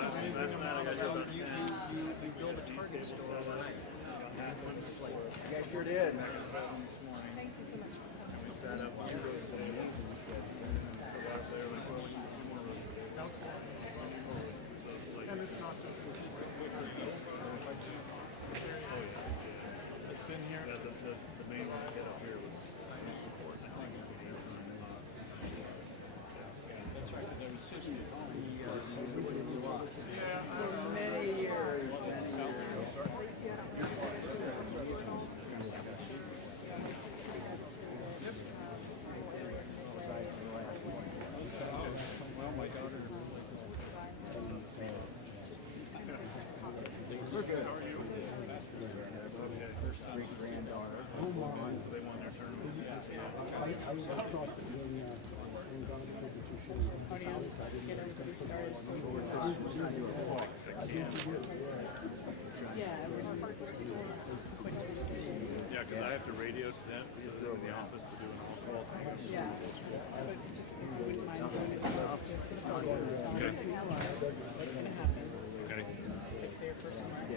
We built a Target store overnight. Yeah, sure did. Thank you so much. It's been here. The main one I get up here was support. That's right, because I was sitting at home. Yeah, For many years. well, my daughter. We're good. First great-granddaughter. They won their tournament. I was thought that when Donna said that you should have south, I didn't know Yeah, because I have to radio to them because they're in the office to do an all-call. Yeah. But just wouldn't mind doing it. It's not going to tell them what's going to happen. Okay. It's their personal life.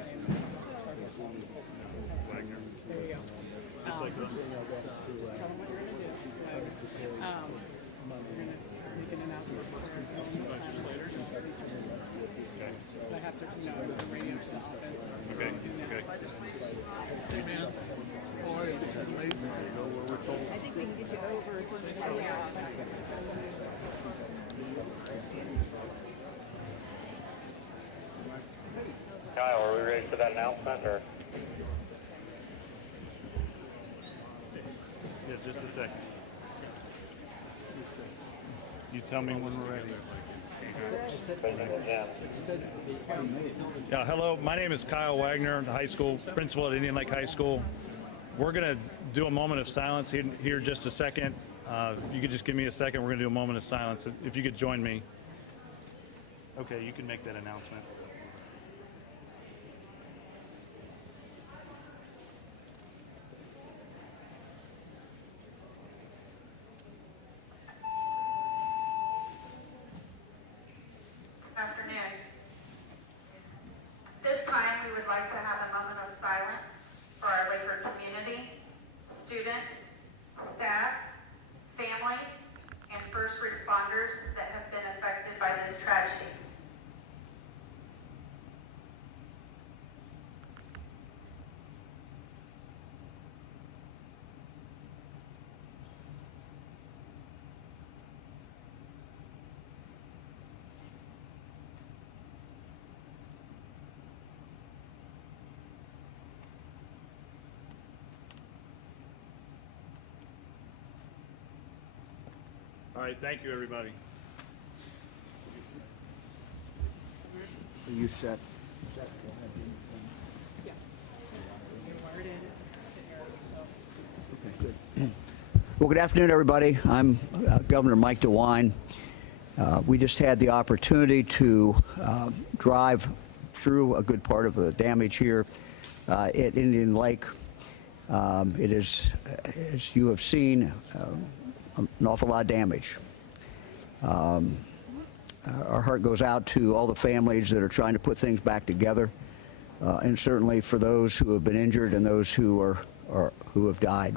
Wagner. There you go. Just like the, Just tell them what you're going to do. We're going to make an announcement for their legislators. okay. I have to, it's a radio to the office. Okay. Okay. Hey, man. Boy, this is amazing. You know where we're told. I think we can get you over if you Kyle, are we ready for that announcement, or? Yeah, just a second. You tell me when we're ready. Yeah, hello. My name is Kyle Wagner, high school principal at Indian Lake High School. We're going to do a moment of silence here just a second. If you could just give me a second, we're going to do a moment of silence. If you could join me. Okay, you can make that announcement. Afternoon. This time, we would like to have a moment of silence for our Laker community, students, staff, families, and first responders that have been affected by this tragedy. All right, thank you, everybody. You set. Yes. You wired in to Eric, so. Okay, good. Well, good afternoon, everybody. I'm Governor Mike DeWine. We just had the opportunity to drive through a good part of the damage here at Indian Lake. It is, as you have seen, an awful lot of damage. Our heart goes out to all the families that are trying to put things back together, and certainly for those who have been injured and those who who have died.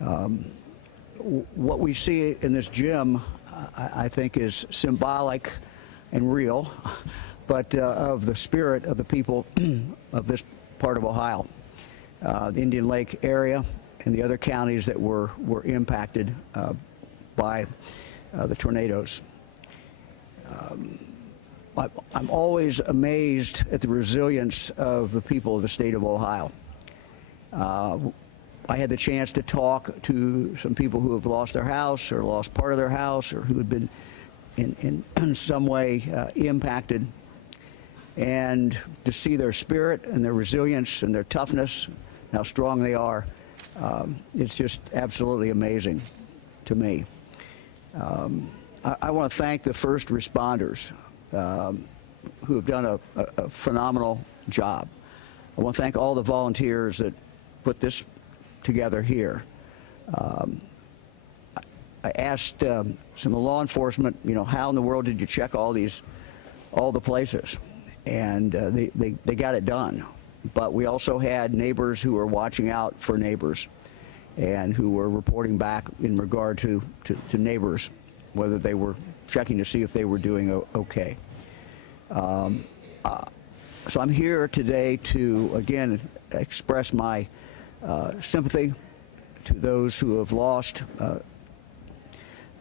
What we see in this gym, I think, is symbolic and real, but of the spirit of the people of this part of Ohio, the Indian Lake area, and the other counties that were impacted by the tornadoes. I'm always amazed at the resilience of the people of the state of Ohio. I had the chance to talk to some people who have lost their house or lost part of their house or who had been in some way impacted, and to see their spirit and their resilience and their toughness, how strong they are. It's just absolutely amazing to me. I want to thank the first responders who have done a phenomenal job. I want to thank all the volunteers that put this together here. I asked some of the law enforcement, how in the world did you check all these all the places, and they got it done. But we also had neighbors who were watching out for neighbors and who were reporting back in regard to neighbors, whether they were checking to see if they were doing okay. So I'm here today to, again, express my sympathy to those who have lost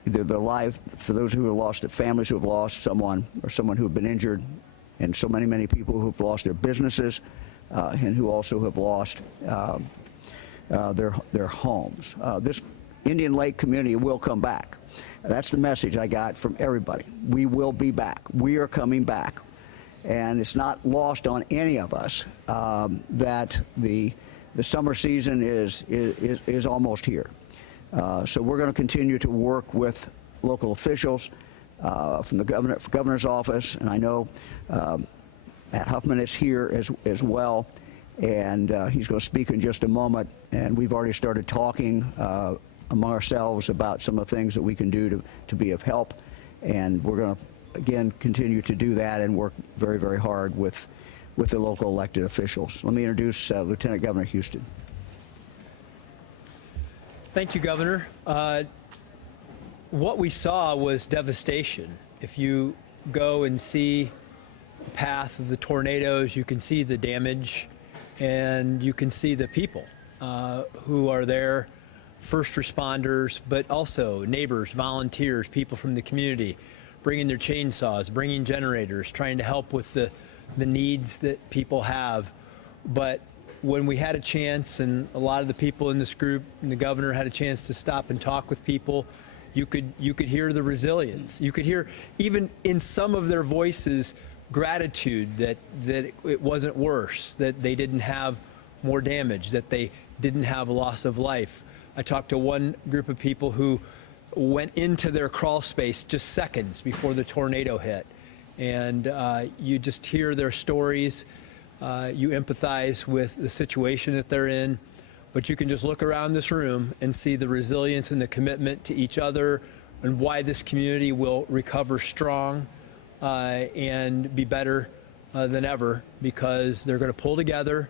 either their life, for those who have lost their families, who have lost someone, or someone who have been injured, and so many people who have lost their businesses, and who also have lost their homes. This Indian Lake community will come back. That's the message I got from everybody. We will be back. We are coming back. And it's not lost on any of us that the summer season is almost here. So we're going to continue to work with local officials from the governor's office, and I know Matt Huffman is here as well, and he's going to speak in just a moment. And we've already started talking among ourselves about some of the things that we can do to be of help, and we're going to again continue to do that and work very hard with the local elected officials. Let me introduce Lieutenant Governor Houston. Thank you, Governor. What we saw was devastation. If you go and see the path of the tornadoes, you can see the damage, and you can see the people who are there, first responders, but also neighbors, volunteers, people from the community, bringing their chainsaws, bringing generators, trying to help with the needs that people have. But when we had a chance, and a lot of the people in this group and the governor had a chance to stop and talk with people, you could hear the resilience. You could hear, even in some of their voices, gratitude that it wasn't worse, that they didn't have more damage, that they didn't have a loss of life. I talked to one group of people who went into their crawl space just seconds before the tornado hit. And you just hear their stories. You empathize with the situation that they're in. But you can just look around this room and see the resilience and the commitment to each other, and why this community will recover strong and be better than ever, because they're going to pull together.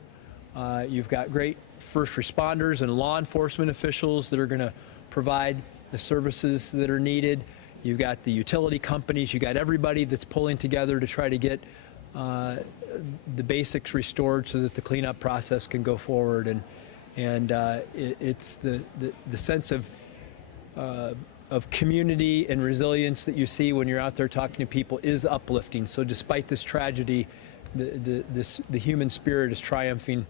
You've got great first responders and law enforcement officials that are going to provide the services that are needed. You've got the utility companies. You've got everybody that's pulling together to try to get the basics restored so that the cleanup process can go forward. And it's the sense of community and resilience that you see when you're out there talking to people is uplifting. So despite this tragedy, the human spirit is triumphing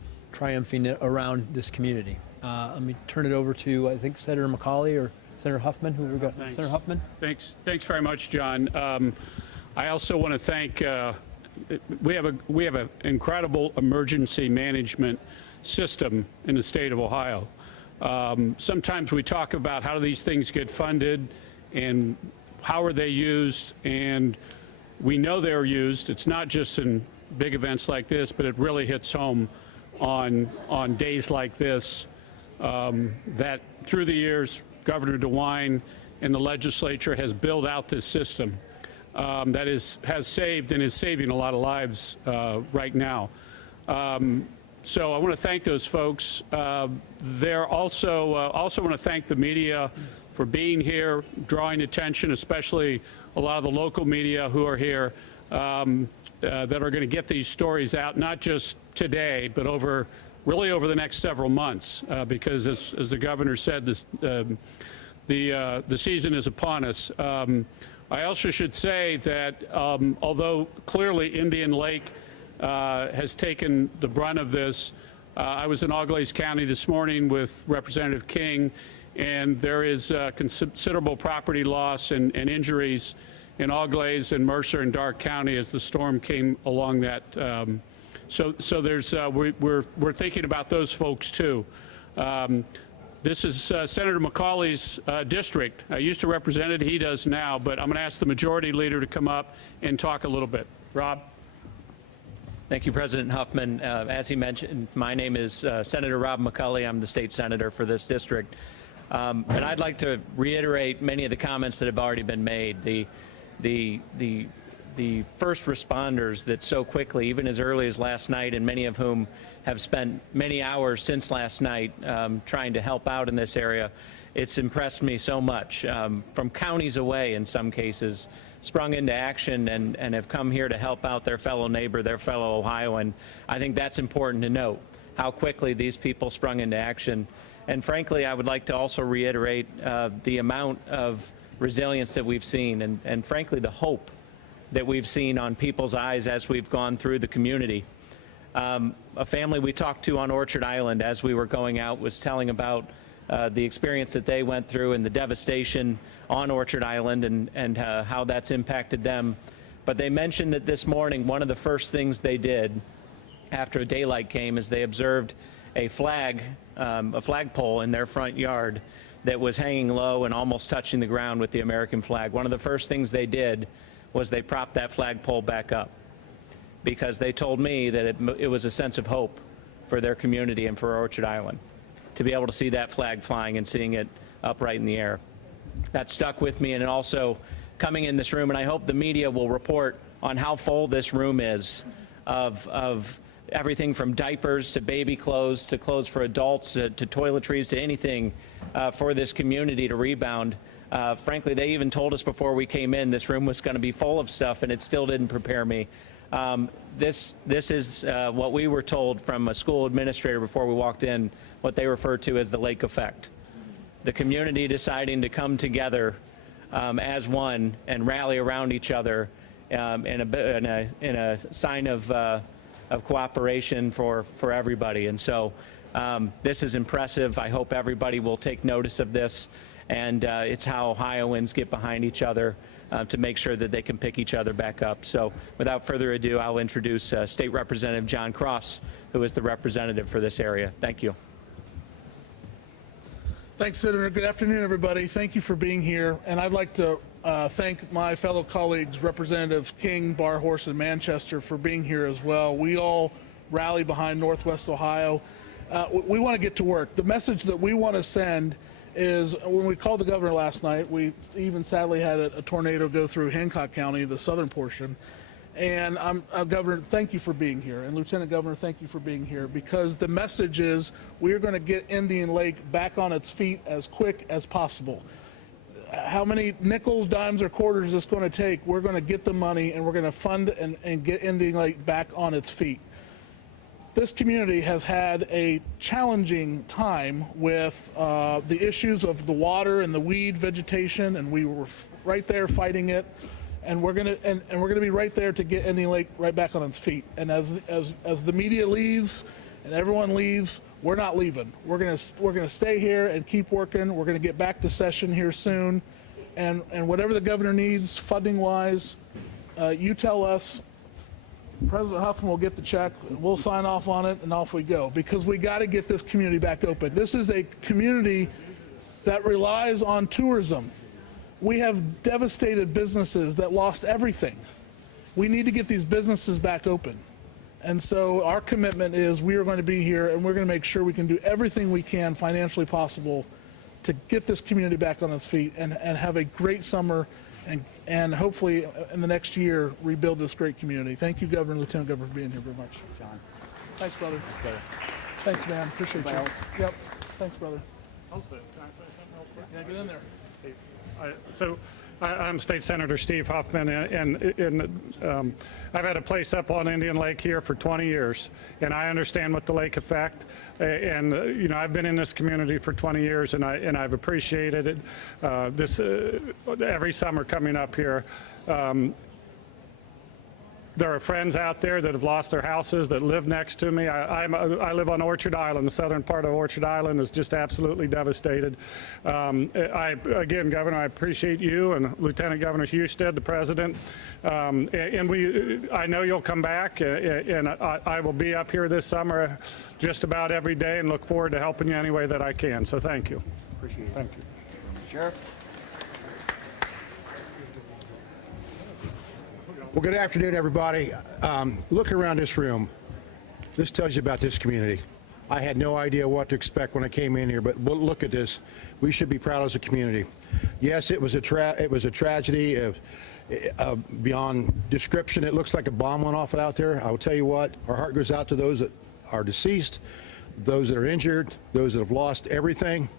around this community. Let me turn it over to, I think, Senator McCauley or Senator Huffman. Who we got? Thanks. Senator Huffman. Thanks very much, John. I also want to thank. We have an incredible emergency management system in the state of Ohio. Sometimes we talk about how do these things get funded and how are they used, and we know they're used. It's not just in big events like this, but it really hits home on days like this, that through the years, Governor DeWine and the legislature has built out this system that has saved and is saving a lot of lives right now. So I want to thank those folks. They're also want to thank the media for being here, drawing attention, especially a lot of the local media who are here that are going to get these stories out, not just today, but really over the next several months, because as the governor said, the season is upon us. I also should say that although clearly Indian Lake has taken the brunt of this, I was in Auglaize County this morning with Representative King, and there is considerable property loss and injuries in Auglaize and Mercer and Darke County as the storm came along that. So there's we're thinking about those folks too. This is Senator McCauley's district. I used to represent it, he does now, but I'm going to ask the majority leader to come up and talk a little bit. Rob? Thank you, President Huffman. As he mentioned, my name is Senator Rob McCauley. I'm the state senator for this district. And I'd like to reiterate many of the comments that have already been made. The the first responders that so quickly, even as early as last night, and many of whom have spent many hours since last night trying to help out in this area, it's impressed me so much. From counties away, in some cases, sprung into action and have come here to help out their fellow neighbor, their fellow Ohioan. I think that's important to note, how quickly these people sprung into action. And frankly, I would like to also reiterate the amount of resilience that we've seen and frankly, the hope that we've seen on people's eyes as we've gone through the community. A family we talked to on Orchard Island as we were going out was telling about the experience that they went through and the devastation on Orchard Island and how that's impacted them. But they mentioned that this morning, one of the first things they did after daylight came is they observed a flagpole in their front yard that was hanging low and almost touching the ground with the American flag. One of the first things they did was they propped that flagpole back up, because they told me that it was a sense of hope for their community and for Orchard Island, to be able to see that flag flying and seeing it upright in the air. That stuck with me, and it also coming in this room, and I hope the media will report on how full this room is of everything from diapers to baby clothes to clothes for adults to toiletries to anything for this community to rebound. Frankly, they even told us before we came in this room was going to be full of stuff, and it still didn't prepare me. This is what we were told from a school administrator before we walked in, what they refer to as the lake effect. The community deciding to come together as one and rally around each other in a sign of cooperation for everybody. And so this is impressive. I hope everybody will take notice of this, and it's how Ohioans get behind each other to make sure that they can pick each other back up. So without further ado, I'll introduce State Representative John Cross, who is the representative for this area. Thank you. Thanks, Senator. Good afternoon, everybody. Thank you for being here. And I'd like to thank my fellow colleagues, Representative King, Barhorse, and Manchester, for being here as well. We all rally behind Northwest Ohio. We want to get to work. The message that we want to send is, when we called the governor last night, we even sadly had a tornado go through Hancock County, the southern portion. And Governor, thank you for being here. And Lieutenant Governor, thank you for being here, because the message is we are going to get Indian Lake back on its feet as quick as possible. How many nickels, dimes, or quarters it's going to take, we're going to get the money and we're going to fund and get Indian Lake back on its feet. This community has had a challenging time with the issues of the water and the weed vegetation, and we were right there fighting it. And we're gonna be right there to get Indian Lake right back on its feet. And as the media leaves and everyone leaves, we're not leaving. We're gonna stay here and keep working. We're gonna get back to session here soon, and whatever the governor needs funding wise, you tell us. President Huffman will get the check. We'll sign off on it, and off we go. Because we got to get this community back open. This is a community that relies on tourism. We have devastated businesses that lost everything. We need to get these businesses back open. And so our commitment is we are going to be here, and we're going to make sure we can do everything we can financially possible to get this community back on its feet and have a great summer and hopefully in the next year rebuild this great community. Thank you, Governor and Lieutenant Governor, for being here very much. John. Thanks, brother. Thanks, man. Appreciate you. Yep. Thanks, brother. Also, can I say something real quick? Yeah, get in there. I'm State Senator Steve Huffman, and I've had a place up on Indian Lake here for 20 years, and I understand what the lake effect, and you know, I've been in this community for 20 years, and I've appreciated it. This every summer coming up here. There are friends out there that have lost their houses that live next to me. I live on Orchard Island. The southern part of Orchard Island is just absolutely devastated. Again, Governor, I appreciate you and Lieutenant Governor Husted, the president. I know you'll come back, and I will be up here this summer just about every day and look forward to helping you any way that I can. So thank you. Appreciate it. Thank you. Sheriff? Well, good afternoon, everybody. Look around this room. This tells you about this community. I had no idea what to expect when I came in here, but look at this. We should be proud as a community. Yes, it was a tragedy. beyond description. It looks like a bomb went off out there. I will tell you what, our heart goes out to those that are deceased, those that are injured, those that have lost everything.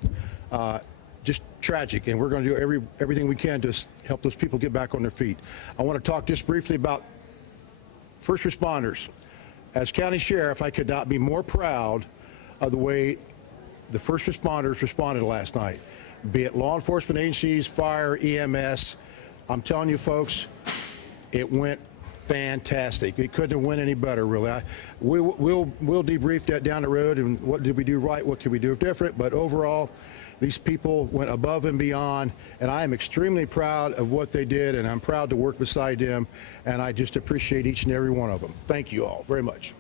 Just tragic, and we're going to do everything we can to help those people get back on their feet. I want to talk just briefly about first responders. As county sheriff, I could not be more proud of the way the first responders responded last night, be it law enforcement agencies, fire, EMS. I'm telling you folks, it went fantastic. It couldn't have went any better, really. We'll debrief that down the road, and what did we do right, what could we do different, but overall, these people went above and beyond, and I am extremely proud of what they did, and I'm proud to work beside them, and I just appreciate each and every one of them. Thank you all very much.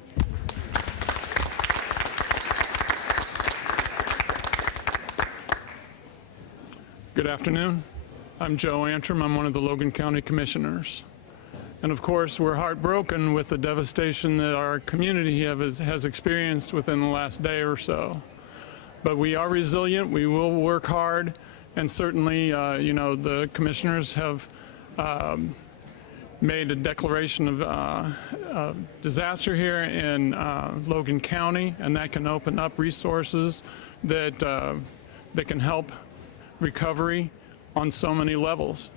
Good afternoon. I'm Joe Antrim. I'm one of the Logan County Commissioners. And of course, we're heartbroken with the devastation that our community has experienced within the last day or so. But we are resilient, we will work hard, and certainly, the commissioners have made a declaration of disaster here in Logan County, and that can open up resources that can help recovery on so many levels.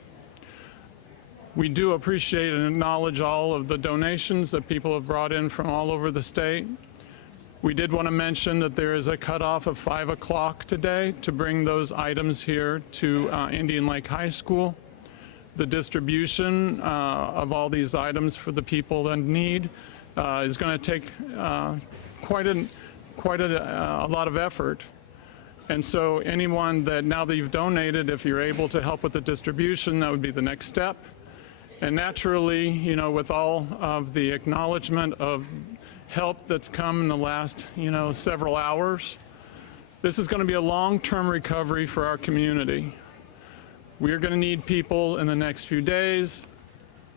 We do appreciate and acknowledge all of the donations that people have brought in from all over the state. We did want to mention that there is a cutoff of 5 o'clock today to bring those items here to Indian Lake High School. The distribution of all these items for the people in need is going to take quite a lot of effort. And so anyone that, now that you've donated, if you're able to help with the distribution, that would be the next step. And naturally, with all of the acknowledgement of help that's come in the last, several hours, this is going to be a long-term recovery for our community. We're going to need people in the next few days,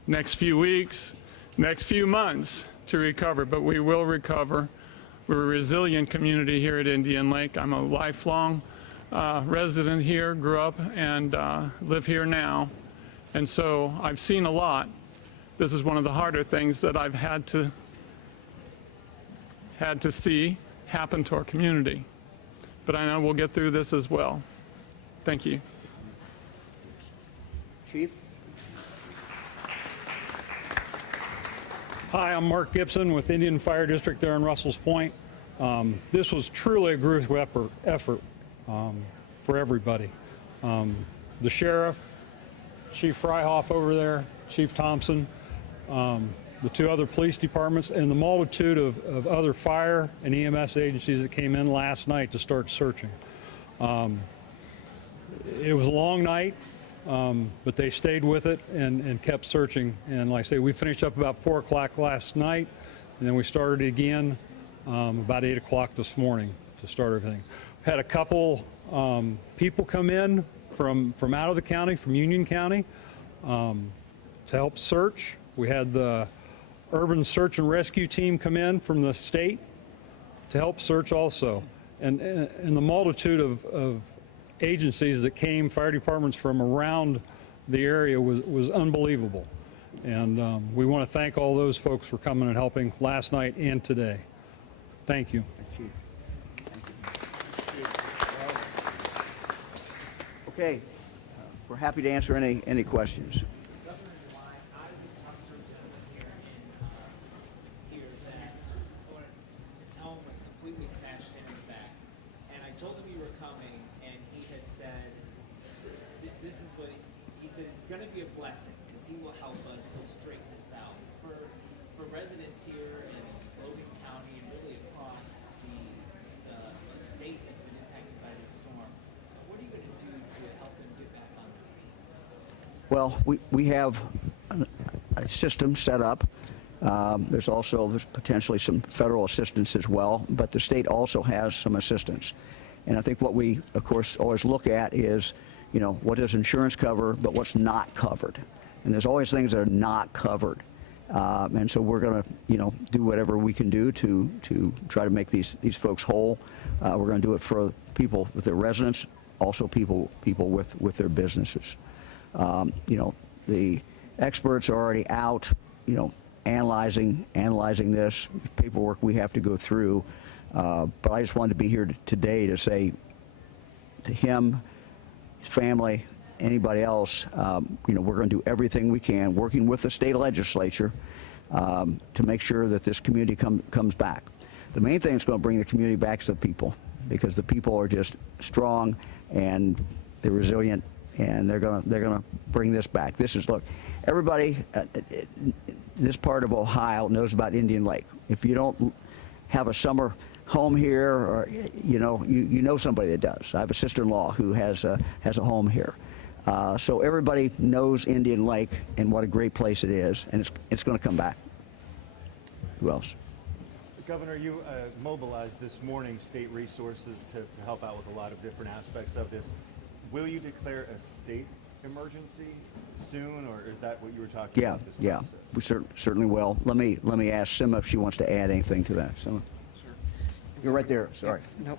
next few weeks, next few months to recover, but we will recover. We're a resilient community here at Indian Lake. I'm a lifelong resident here, grew up and live here now. And so I've seen a lot. This is one of the harder things that I've had to see happen to our community. But I know we'll get through this as well. Thank you. Chief? Hi, I'm Mark Gibson with Indian Fire District there in Russell's Point. This was truly a group effort for everybody. The sheriff, Chief Fryhoff over there, Chief Thompson, the 2 other police departments, and the multitude of other fire and EMS agencies that came in last night to start searching. It was a long night, but they stayed with it and kept searching. And like I say, we finished up about 4 o'clock last night, and then we started again about 8 o'clock this morning to start everything. Had a couple people come in from out of the county, from Union County, to help search. We had the urban search and rescue team come in from the state to help search also. And the multitude of agencies that came, fire departments from around the area was unbelievable. And we want to thank all those folks for coming and helping last night and today. Thank you. Okay, we're happy to answer any questions. His home was completely smashed in the back, and I told him you were coming, and he had said, this is what he said, it's going to be a blessing, because he will help us, he'll straighten this out. For residents here in Logan County and really across the state that's been impacted by this storm, what are you going to do to help them get back on their feet? Well, we have a system set up. There's potentially some federal assistance as well, but the state also has some assistance. And I think what we, of course, always look at is, what does insurance cover, but what's not covered? And there's always things that are not covered. And so we're going to, do whatever we can do to try to make these folks whole. We're going to do it for people with their residents, also people with their businesses. experts are already out, analyzing this paperwork we have to go through. But I just wanted to be here today to say to him, his family, anybody else, we're going to do everything we can, working with the state legislature, to make sure that this community comes back. The main thing that's going to bring the community back is the people, because the people are just strong and they're resilient, and they're going to bring this back. Look, everybody, this part of Ohio knows about Indian Lake. If you don't have a summer home here, or you know somebody that does. I have a sister-in-law who has a home here. So everybody knows Indian Lake and what a great place it is, and it's going to come back. Who else? Governor, you mobilized this morning state resources to help out with a lot of different aspects of this. Will you declare a state emergency soon, or is that what you were talking about? Yeah, we certainly will. Let me ask Sima if she wants to add anything to that. Sima? Sure. You're right there. Sorry. Nope.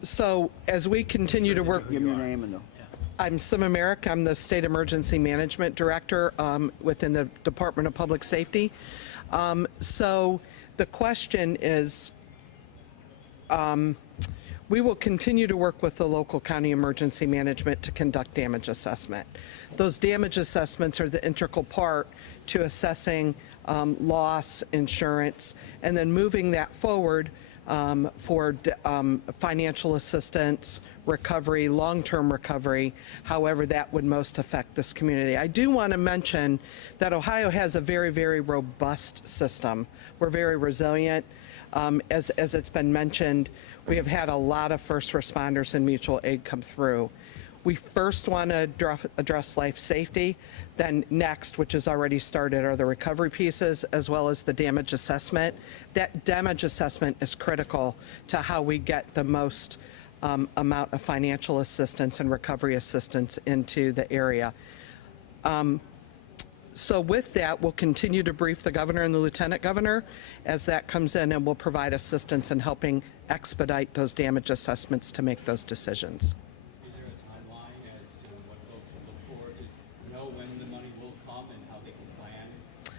So as we continue to work, Give me your name and I'm Sima Merrick. I'm the State Emergency Management Director within the Department of Public Safety. So the question is, we will continue to work with the local county emergency management to conduct damage assessment. Those damage assessments are the integral part to assessing loss, insurance, and then moving that forward for financial assistance, recovery, long-term recovery, however that would most affect this community. I do want to mention that Ohio has a very, very robust system. We're very resilient. As it's been mentioned, we have had a lot of first responders and mutual aid come through. We first want to address life safety. Then next, which has already started, are the recovery pieces as well as the damage assessment. That damage assessment is critical to how we get the most amount of financial assistance and recovery assistance into the area. So with that, we'll continue to brief the governor and the lieutenant governor as that comes in, and we'll provide assistance in helping expedite those damage assessments to make those decisions. Is there a timeline as to what folks should look forward to know when the money will come and how they can plan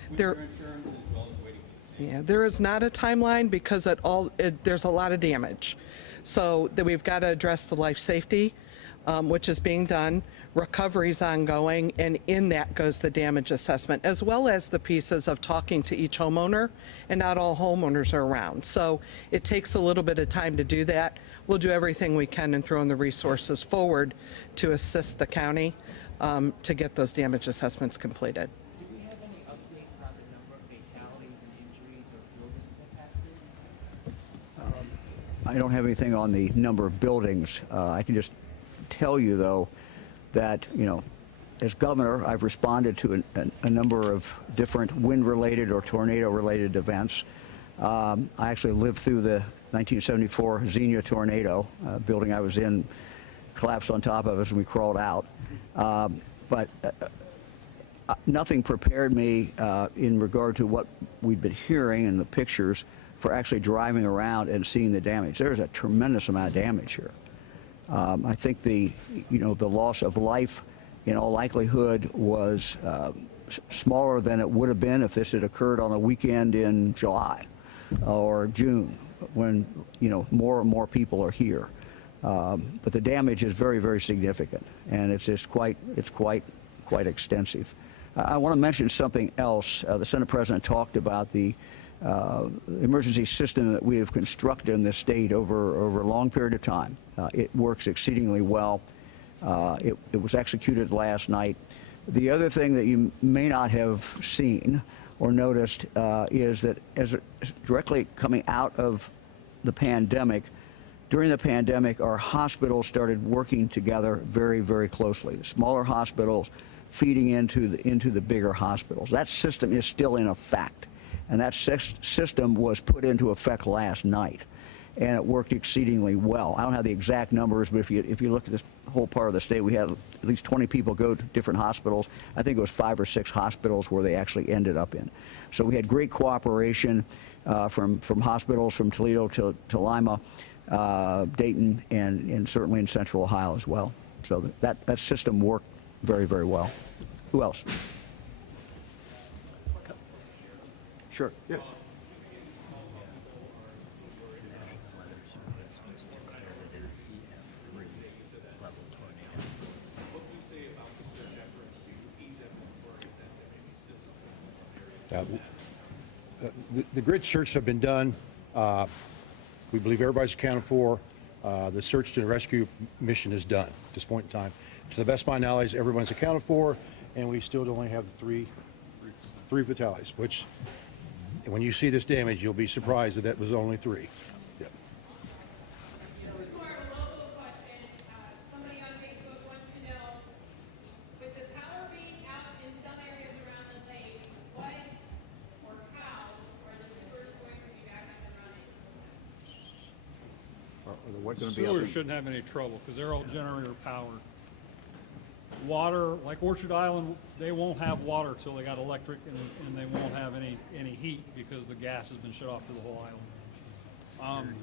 with their insurance as well as waiting for the state? Yeah, there is not a timeline because there's a lot of damage. So that we've got to address the life safety, which is being done. Recovery is ongoing, and in that goes the damage assessment, as well as the pieces of talking to each homeowner, and not all homeowners are around. So it takes a little bit of time to do that. We'll do everything we can and throw in the resources forward to assist the county to get those damage assessments completed. Do we have any updates on the number of fatalities and injuries or buildings impacted? I don't have anything on the number of buildings. I can just tell you, though, that, as governor, I've responded to a number of different wind-related or tornado-related events. I actually lived through the 1974 Xenia tornado. Building I was in collapsed on top of us and we crawled out. But nothing prepared me in regard to what we've been hearing in the pictures for actually driving around and seeing the damage. There's a tremendous amount of damage here. I think the loss of life in all likelihood was smaller than it would have been if this had occurred on a weekend in July or June when more and more people are here. But the damage is very, very significant, and it's quite extensive. I want to mention something else. The Senate President talked about the emergency system that we have constructed in this state over a long period of time. It works exceedingly well. It was executed last night. The other thing that you may not have seen or noticed is that as directly coming out of the pandemic, during the pandemic, our hospitals started working together very, very closely. The smaller hospitals feeding into the bigger hospitals. That system is still in effect. And that system was put into effect last night, and it worked exceedingly well. I don't have the exact numbers, but if you look at this whole part of the state, we had at least 20 people go to different hospitals. I think it was 5 or 6 hospitals where they actually ended up in. So we had great cooperation from hospitals from Toledo to Lima, Dayton, and certainly in Central Ohio as well. So that system worked very, very well. Who else? Sure. Yes. The grid search have been done. We believe everybody's accounted for. The search and rescue mission is done at this point in time. To the best of my knowledge, everyone's accounted for, and we still only have three fatalities, which, when you see this damage, you'll be surprised that it was only 3. Yep. Somebody on Facebook wants to know, with the power being out in some areas around the lake, what or how are the sewers going to be back up and running? What's going to be up Sewers in- shouldn't have any trouble because they're all generator powered. Water, like Orchard Island, they won't have water till they got electric, and they won't have any heat because the gas has been shut off to the whole island.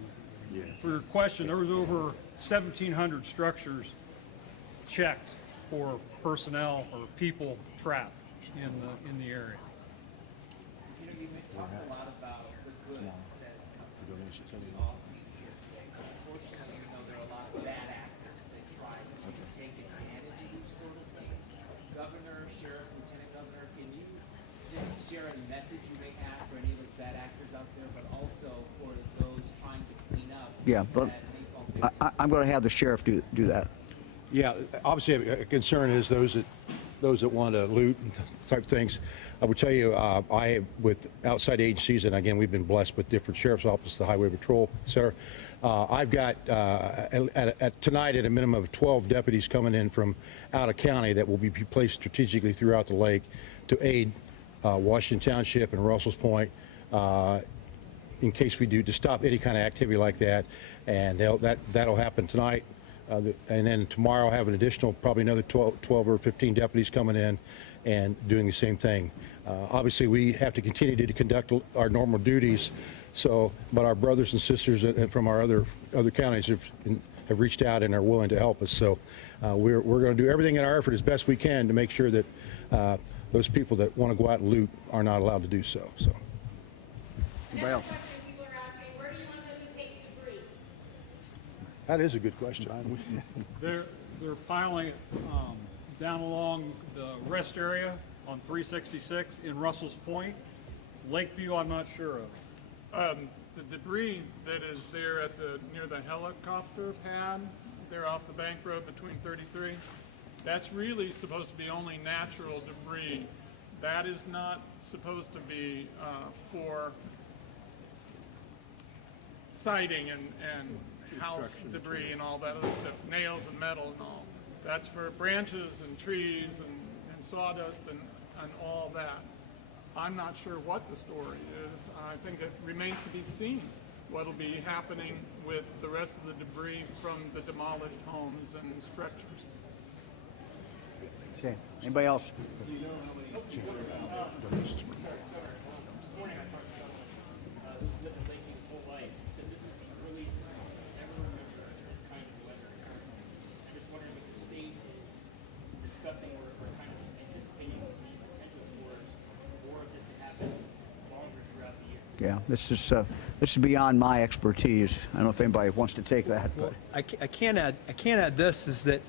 For your question, there was over 1,700 structures checked for personnel or people trapped in the area. You know, you've been talking a lot about the good that has come from this, which we all see here. Unfortunately, you know, there are a lot of bad actors that try to take advantage of these sort of things. Governor, sheriff, lieutenant governor, can you just share a message you may have for any of those bad actors out there, but also for those trying to clean up? Yeah, but I'm going to have the sheriff do that. Yeah, obviously a concern is those that want to loot and type things. I would tell you, I have, with outside agencies, and again, we've been blessed with different sheriff's offices, the Highway Patrol, et cetera. I've got tonight at a minimum of 12 deputies coming in from out of county that will be placed strategically throughout the lake to aid Washington Township and Russell's Point in case we do, to stop any kind of activity like that. And that'll happen tonight. And then tomorrow I'll have an additional, probably another 12 or 15 deputies coming in and doing the same thing. Obviously, we have to continue to conduct our normal duties. But our brothers and sisters from our other counties have reached out and are willing to help us. So we're going to do everything in our effort as best we can to make sure that those people that want to go out and loot are not allowed to do so. Anybody else? People are asking, where do you want them to take debris? That is a good question. They're piling it down along the rest area on 366 in Russell's Point. Lakeview, I'm not sure of. The debris that is there at near the helicopter pad, there off the bank road between 33, that's really supposed to be only natural debris. That is not supposed to be for siding and house debris and all that other stuff, nails and metal and all. That's for branches and trees and sawdust and all that. I'm not sure what the story is. I think it remains to be seen what will be happening with the rest of the debris from the demolished homes and structures. Okay. Anybody else? Discussing or kind of anticipating the potential for more of this to happen longer throughout the year. Yeah, this is beyond my expertise. I don't know if anybody wants to take that, but I can't add this, is that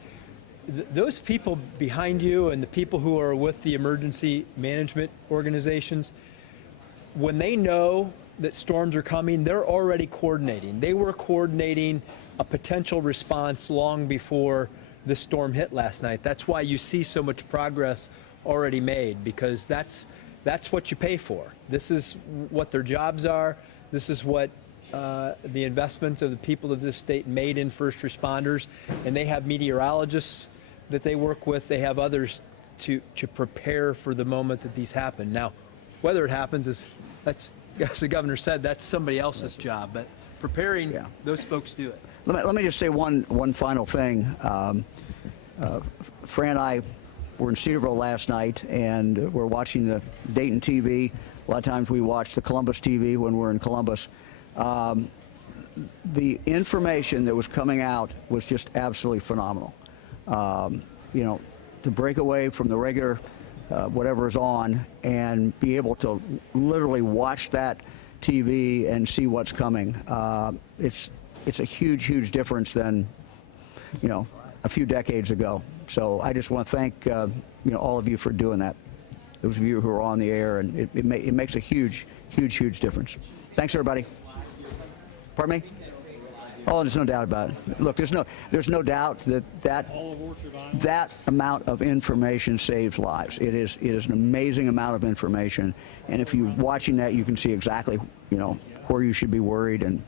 those people behind you and the people who are with the emergency management organizations, when they know that storms are coming, they're already coordinating. They were coordinating a potential response long before the storm hit last night. That's why you see so much progress already made, because that's what you pay for. This is what their jobs are. This is what the investments of the people of this state made in first responders. And they have meteorologists that they work with. They have others to prepare for the moment that these happen. Now, whether it happens that's, as the governor said, that's somebody else's job. But preparing, those folks do it. let me just say one final thing. Fran and I were in Cedarville last night, and we're watching the Dayton TV. A lot of times we watch the Columbus TV when we're in Columbus. The information that was coming out was just absolutely phenomenal. You know, to break away from the regular whatever is on, and be able to literally watch that TV and see what's coming. It's a huge, huge difference than, you know, a few decades ago. So I just want to thank all of you for doing that. Those of you who are on the air, and it makes a huge, huge, huge difference. Thanks, everybody. Pardon me? Oh, there's no doubt about it. Look, there's no doubt that amount of information saves lives. It is an amazing amount of information, and if you're watching that, you can see exactly where you should be worried, and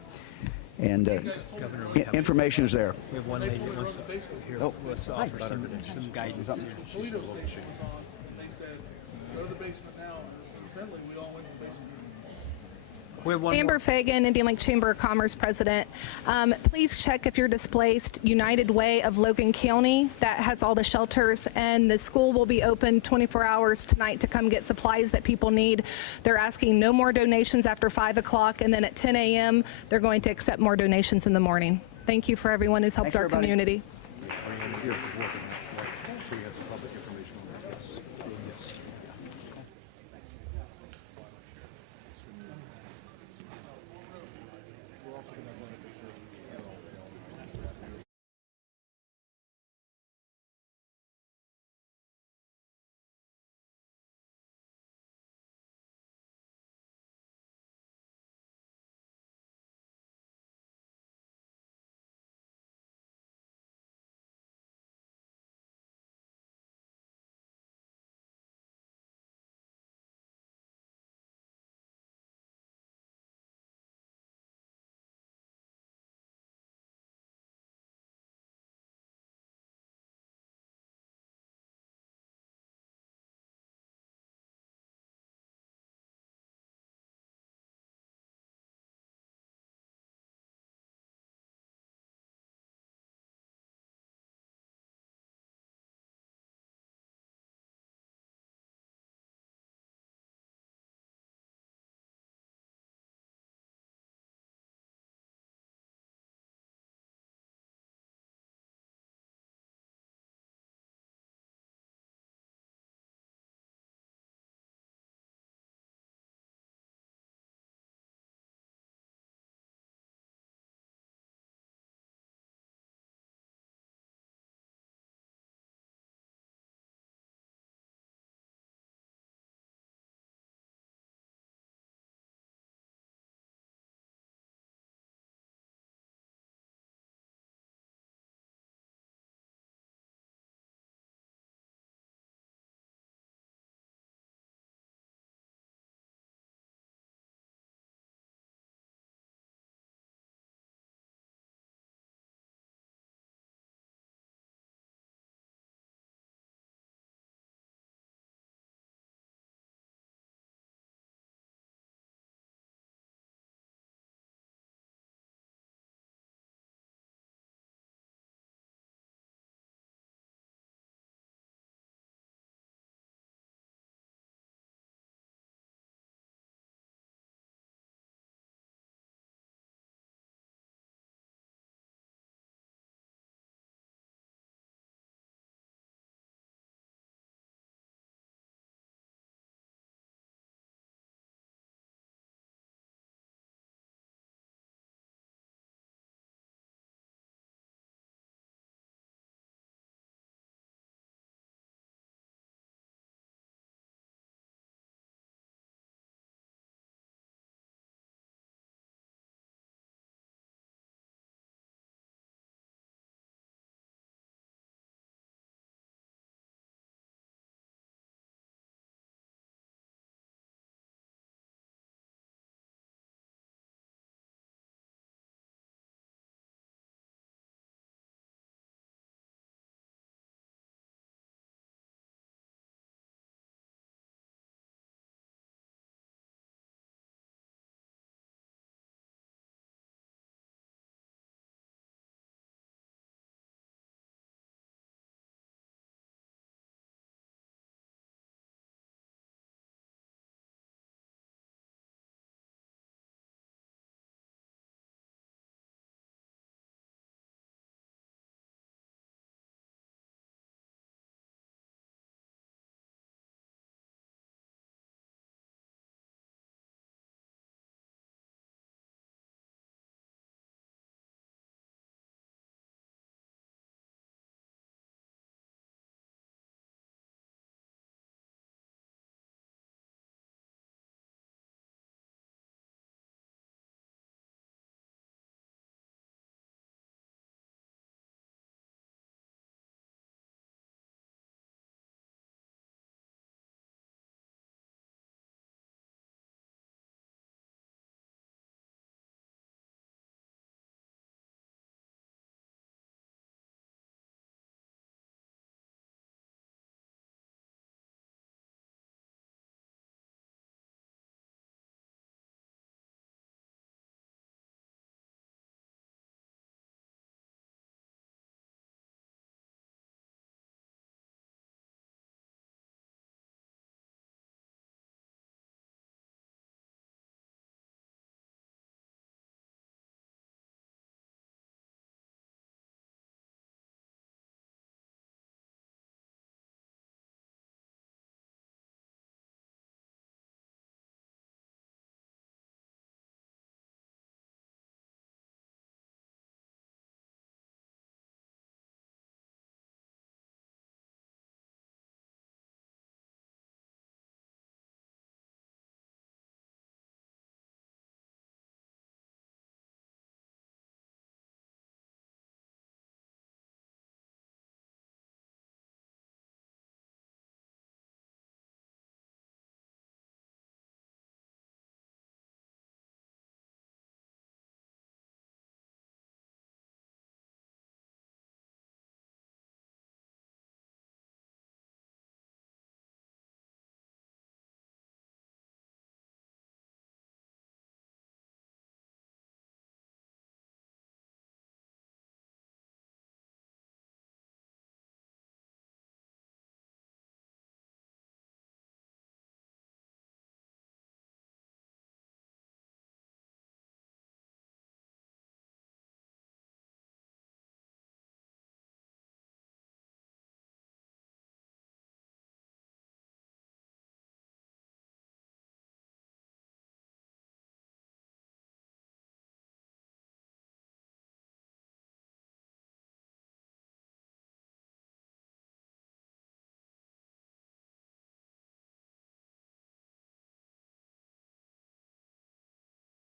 information is there. We have one lady that wants to offer some guidance here. Toledo Station was on, and they said, go to the basement now. And apparently, we all went to the basement. We have one Amber more. Fagan, Indian Lake Chamber of Commerce President. Please check if you're displaced. United Way of Logan County, that has all the shelters, and the school will be open 24 hours tonight to come get supplies that people need. They're asking no more donations after 5 o'clock, and then at 10 a.m. they're going to accept more donations in the morning. Thank you for everyone who's helped Thanks, our everybody. community.